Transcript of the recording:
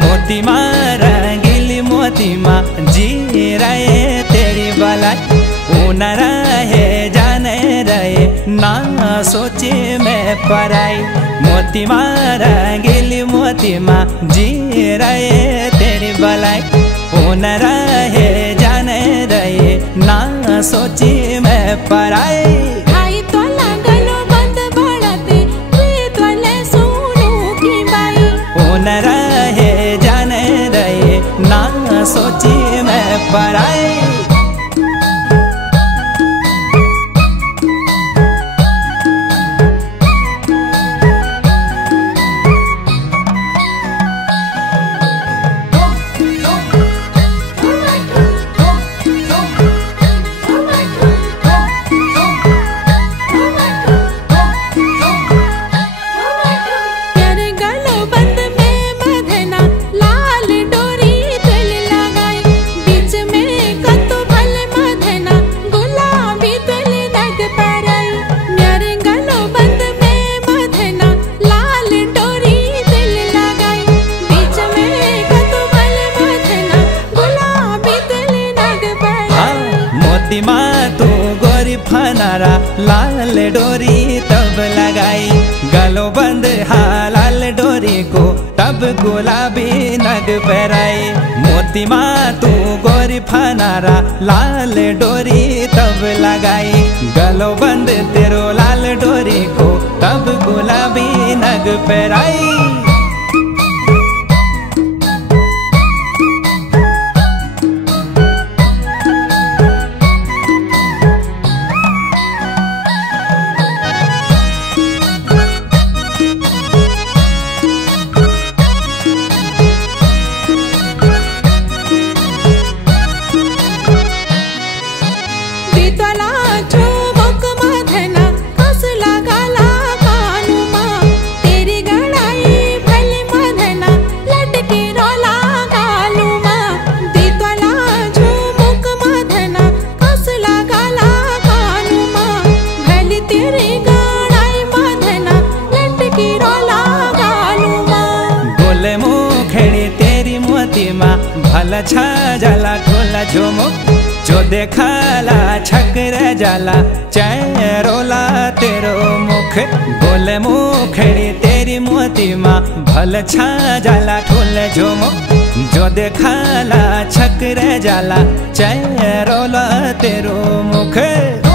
मोतीमा रंगीली मोतीमा जी रहे तेरी बलाई ऊन रहे जाने रहे ना सोचे मैं पराई। मोतीमा रंगीली मोतीमा जी रहे तेरी बलाई ऊन रहे जाने रहे ना सोचे मैं पराई। रहे जाने रहे ना सोची मैं पराई। मोतीमा तू गोरी फनारा लाल डोरी तब लगाई गलो बंद हाँ लाल डोरी को तब गुलाबी नग पहराई। मोतीमा तू गोरी फनारा लाल डोरी तब लगाई गलो बंद तेरो लाल डोरी को तब गुलाबी नग पहराई। भला छा जाला ढोला झुमो जो देखाला छकर जाला चैरोला तेरो मुख बोले मुखड़ी तेरी मोती माँ। भला छा जाला ढोला झुमो जो देखाला छकर जाला चैरोला तेरो मुख।